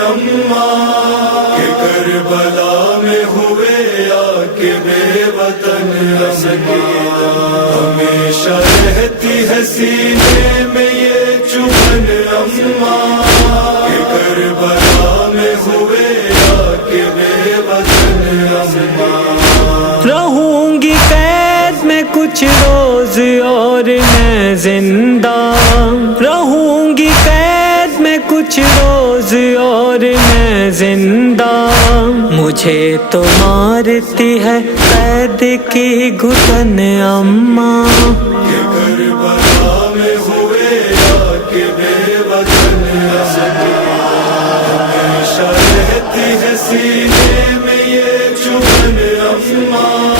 اماں کہ کربلا میں ہوئے آکے بے وطن اماں، ہمیشہ رہتی ہے سینے میں یہ چبھن اماں کہ کربلا میں ہوئے آکے بے وطن اماں۔ رہوں گی قید میں کچھ روز اور میں زندہ، رہوں گی قید میں کچھ روز اور میں زندہ، مجھے تو مارتی ہے قید کی گھٹن اماں کہ کربلا میں ہوئے آکے بے وطن اماں، ہمیشہ رہتی ہے سینے میں یہ چبھن اماں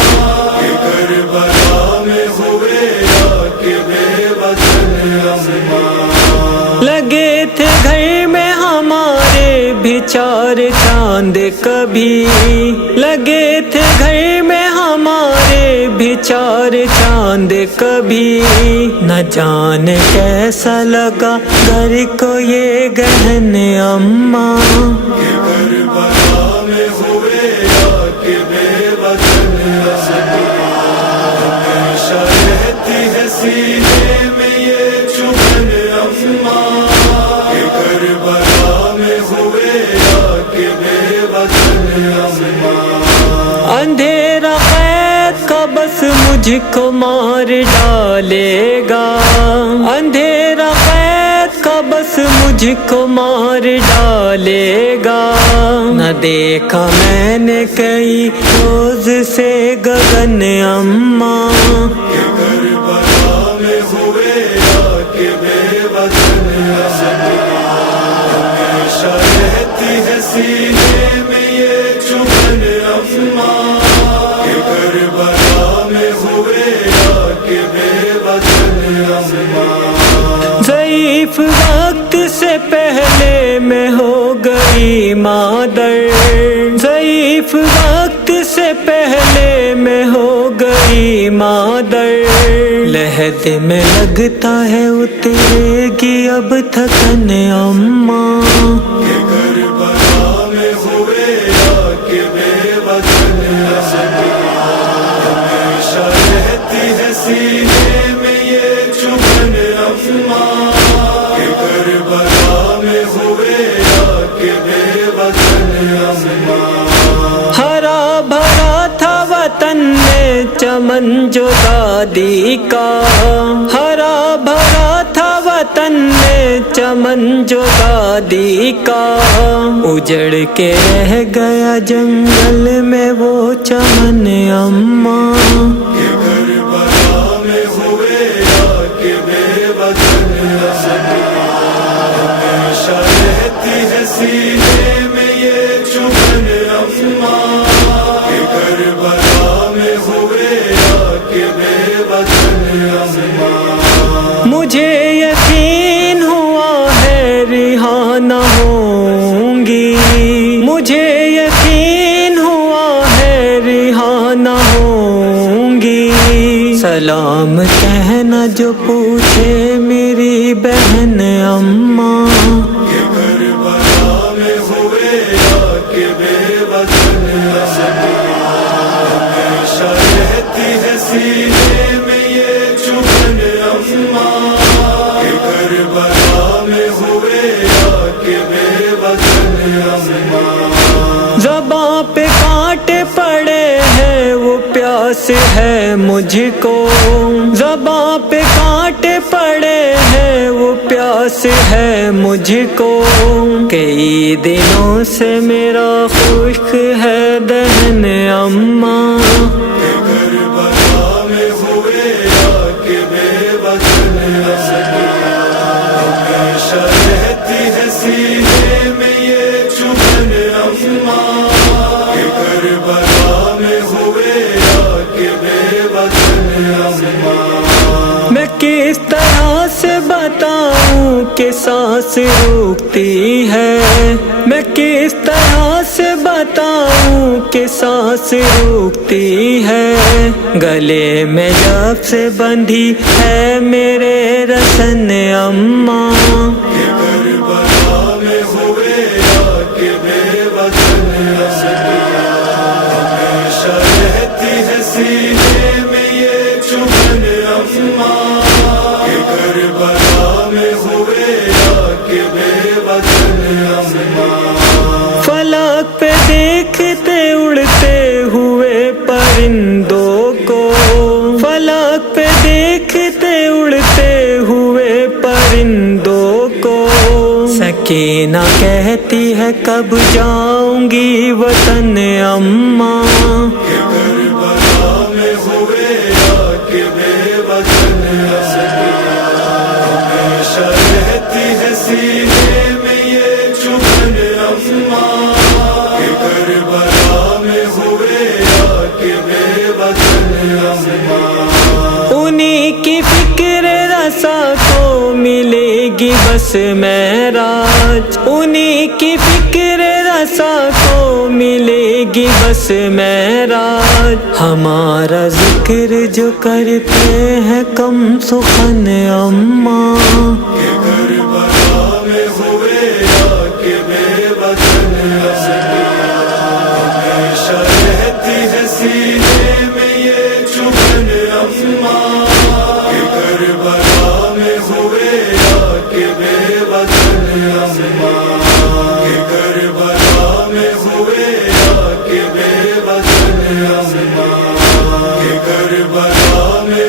کہ کربلا میں ہوئے آکے بے وطن اماں۔ لگے تھے گھر میں ہمارے بھی چار چاند کبھی، لگے تھے گھر میں ہمارے بھی چار چاند کبھی، نہ جانے کیسا لگا گھر کو یہ گہن اماں کہ کربلا میں ہوئے آکے بے وطن اماں، ہمیشہ رہتی ہے سینے میں یہ چبھن اماں کہ کربلا میں ہوئے آکے بے وطن اماں۔ اندھیرا قید کا بس مجھ کو مار ڈالے گا، اندھیرا قید کا بس مجھ کو مار ڈالے گا، نہ دیکھا میں نے کئی روز سے گگن اماں کہ کربلا میں ہوئے آکے بے وطن اماں، ہمیشہ رہتی ہے سینے میں یہ چبھن اماں کہ کربلا میں ہوئے آکے بے وطن اماں۔ ضعیف وقت سے پہلے میں ہو گئی مادر، ضعیف وقت سے پہلے میں ہو گئی مادر، لحد میں لگتا ہے اترے گی اب تھکن اماں کہ کربلا میں ہوئے آکے بے وطن اماں، ہمیشہ رہتی ہے سینے میں یہ چبھن اماں کہ کربلا میں ہوئے آکے بے وطن اماں۔ ہرا بھرا تھا وطن میں چمن جو دادی کا، ہرا بھرا تھا وطن میں چمن جو دادی کا، اجڑ کے رہ گیا جنگل میں وہ چمن اماں کہ کربلا میں ہوئے آکے بے وطن اماں، ہمیشہ رہتی ہے سینے میں یہ چبھن اماں کہ کربلا میں ہوئے آکے بے وطن اماں۔ مجھے یقین ہوا ہے رہا نہ ہوں گی، مجھے یقین ہوا ہے رہا نہ ہوں گی، سلام کہنا جو پوچھے میری بہن اماں کہ کربلا میں ہوئے آکے بے وطن اماں، ہمیشہ رہتی ہے سینے میں یہ چبھن اماں کہ کربلا میں ہوئے آکے بے وطن اماں۔ زباں پہ کانٹے پڑے ہیں وہ پیاس ہے مجھ کو، زباں پہ کانٹے پڑے ہیں وہ پیاس ہے مجھ کو، کئی دنوں سے میرا خشک ہے دہن اماں کہ کربلا میں ہوئے آکے بے وطن اماں، ہمیشہ رہتی ہے سینے میں یہ چبھن اماں کہ کربلا میں ہوئے آکے بے وطن اماں۔ میں کس طرح سے بتاؤں کہ سانس روکتی ہے، میں کس طرح سے بتاؤں کہ سانس روکتی ہے، گلے میں جب سے بندھی ہے میرے رسن اماں کہ کربلا میں ہوئے آکے ہے کب جاؤنگی وطن اماں، کہ کربلا میں ہوئے آگ بے وطن اماں، ہمیشہ رہتی ہے سینے میں یہ چبھن اماں، کہ کربلا میں ہوئے آگ بے وطن اماں، انہی کی فکر رسا کو ملے گی بس معراج، انہی کی فکر رسا کو ملے گی بس معراج، ہمارا ذکر جو کرتے ہیں کم سخن اماں، کہ کربلا میں ہوئے آگ بے وطن اماں، ہمیشہ رہتی ہے سینے میں یہ چبھن اماں، کہ کربلا میں ہوئے آگ بے وطن اماں، کہ کربلا میں ہوئے آگ بے وطن اماں، کہ کربلا میں